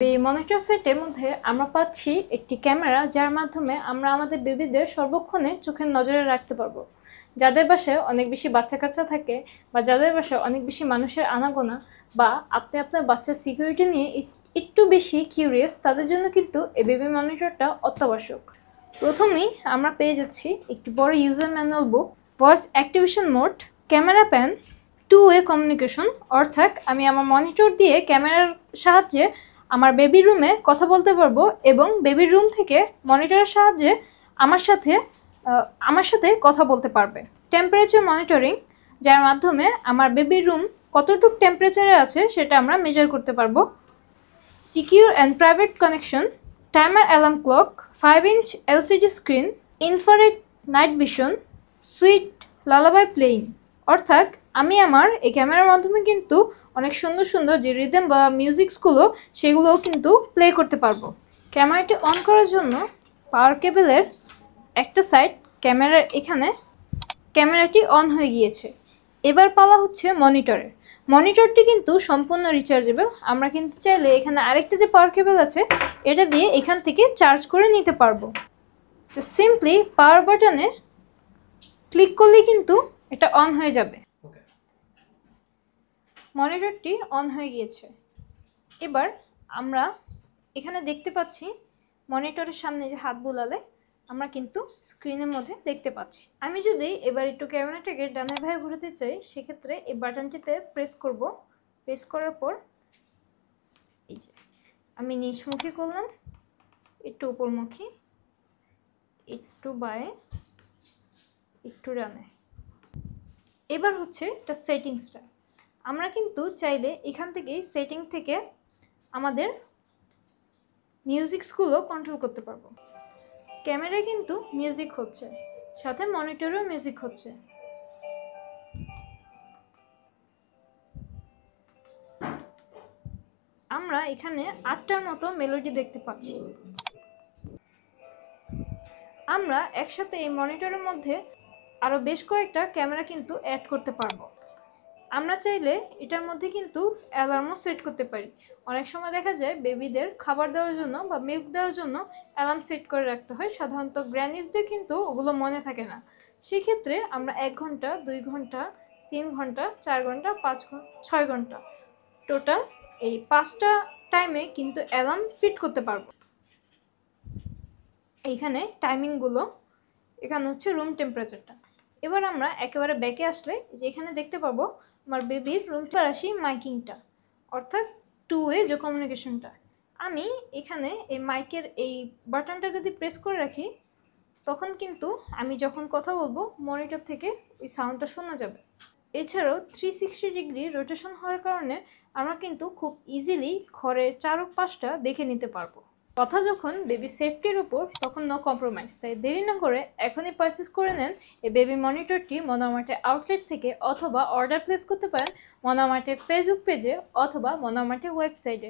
এই মনিটর সেটের মধ্যে আমরা পাচ্ছি একটি ক্যামেরা, যার মাধ্যমে আমরা আমাদের বেবিদের সর্বক্ষণে চোখের নজরে রাখতে পারবো। যাদের বাসায় অনেক বেশি বাচ্চা কাচ্চা থাকে, বা যাদের বাসায় অনেক বেশি মানুষের আনাগোনা, বা আপনি আপনার বাচ্চার সিকিউরিটি নিয়ে একটু বেশি কিউরিয়াস, তাদের জন্য কিন্তু এই বেবি মনিটরটা অত্যাবশ্যক। প্রথমেই আমরা পেয়ে যাচ্ছি একটি বড় user manual book, voice activation mode, camera pan, two way communication, অর্থাৎ আমি আমার মনিটর দিয়ে ক্যামেরার সাহায্যে আমার বেবির রুমে কথা বলতে পারবো, এবং বেবির রুম থেকে মনিটরের সাহায্যে আমার সাথে কথা বলতে পারবে। টেম্পারেচার মনিটরিং, যার মাধ্যমে আমার বেবির রুম কতটুকু টেম্পারেচারে আছে সেটা আমরা মেজার করতে পারবো। Secure and private connection, timer alarm clock, 5-inch LCD screen, infrared night vision, sweet lullaby playing, অর্থাৎ আমি আমার এই ক্যামেরার মাধ্যমে কিন্তু অনেক সুন্দর সুন্দর যে রিদম বা মিউজিকসগুলো সেগুলোও কিন্তু প্লে করতে পারবো। ক্যামেরাটি অন করার জন্য পাওয়ার কেবলের একটা সাইড ক্যামেরার এখানে, ক্যামেরাটি অন হয়ে গিয়েছে। এবার পালা হচ্ছে মনিটরের। মনিটরটি কিন্তু সম্পূর্ণ রিচার্জেবল। আমরা কিন্তু চাইলে এখানে আরেকটা যে পাওয়ার কেবল আছে এটা দিয়ে এখান থেকে চার্জ করে নিতে পারবো। তো সিম্পলি পাওয়ার বাটনে ক্লিক করলেই কিন্তু এটা অন হয়ে যাবে। মনিটরটি অন হয়ে গিয়েছে। এবার আমরা এখানে দেখতে পাচ্ছি মনিটরের সামনে যে হাত বুলালে আমরা কিন্তু স্ক্রিনের মধ্যে দেখতে পাচ্ছি। আমি যদি এবার একটু ক্যামেরাটাকে ডানে ভাগে ঘুরাতে চাই, সেক্ষেত্রে এই বাটনটিতে প্রেস করব। প্রেস করার পর এই যে আমি নিচমুখী করলাম, একটু উপরমুখী, একটু বায়ে, একটু ডানে। এবার হচ্ছে এটা সেটিংসটা। আমরা কিন্তু চাইলে এখান থেকেই সেটিং থেকে আমাদের মিউজিকসগুলো কন্ট্রোল করতে পারবো। ক্যামেরায় কিন্তু মিউজিক হচ্ছে, সাথে মনিটরেও মিউজিক হচ্ছে। আমরা এখানে 8টার মতো মেলোডি দেখতে পাচ্ছি। আমরা একসাথে এই মনিটরের মধ্যে আরও বেশ কয়েকটা ক্যামেরা কিন্তু অ্যাড করতে পারবো। আমরা চাইলে এটার মধ্যে কিন্তু অ্যালার্মও সেট করতে পারি। অনেক সময় দেখা যায় বেবিদের খাবার দেওয়ার জন্য বা মিল্ক দেওয়ার জন্য অ্যালার্ম সেট করে রাখতে হয়। সাধারণত গ্র্যানিজদের কিন্তু ওগুলো মনে থাকে না। সেক্ষেত্রে আমরা 1 ঘন্টা, 2 ঘন্টা, 3 ঘন্টা, 4 ঘন্টা, 5 ঘন্টা, 6 ঘন্টা, টোটাল এই 5টা টাইমে কিন্তু অ্যালার্ম ফিট করতে পারবো। এইখানে টাইমিংগুলো, এখানে হচ্ছে রুম টেম্পারেচারটা। এবার আমরা একেবারে ব্যাকে আসলে যে এখানে দেখতে পাবো আমার বেবির রুম আসি মাইকিংটা, অর্থাৎ টু ওয়ে যে কমিউনিকেশনটা। আমি এখানে এই মাইকের এই বাটনটা যদি প্রেস করে রাখি, তখন কিন্তু আমি যখন কথা বলবো মনিটর থেকে ওই সাউন্ডটা শোনা যাবে। এছাড়াও 360 ডিগ্রি রোটেশন হওয়ার কারণে আমরা কিন্তু খুব ইজিলি ঘরের চারপাশটা দেখে নিতে পারবো। কথা যখন বেবি সেফটির উপর, তখন নো কম্প্রোমাইজ। তাই দেরি না করে এখনই পারচেস করে নেন এই বেবি মনিটরটি মনোমার্টের আউটলেট থেকে, অথবা অর্ডার প্লেস করতে পারেন মনোমার্টের ফেসবুক পেজে অথবা মনোমার্টের ওয়েবসাইটে।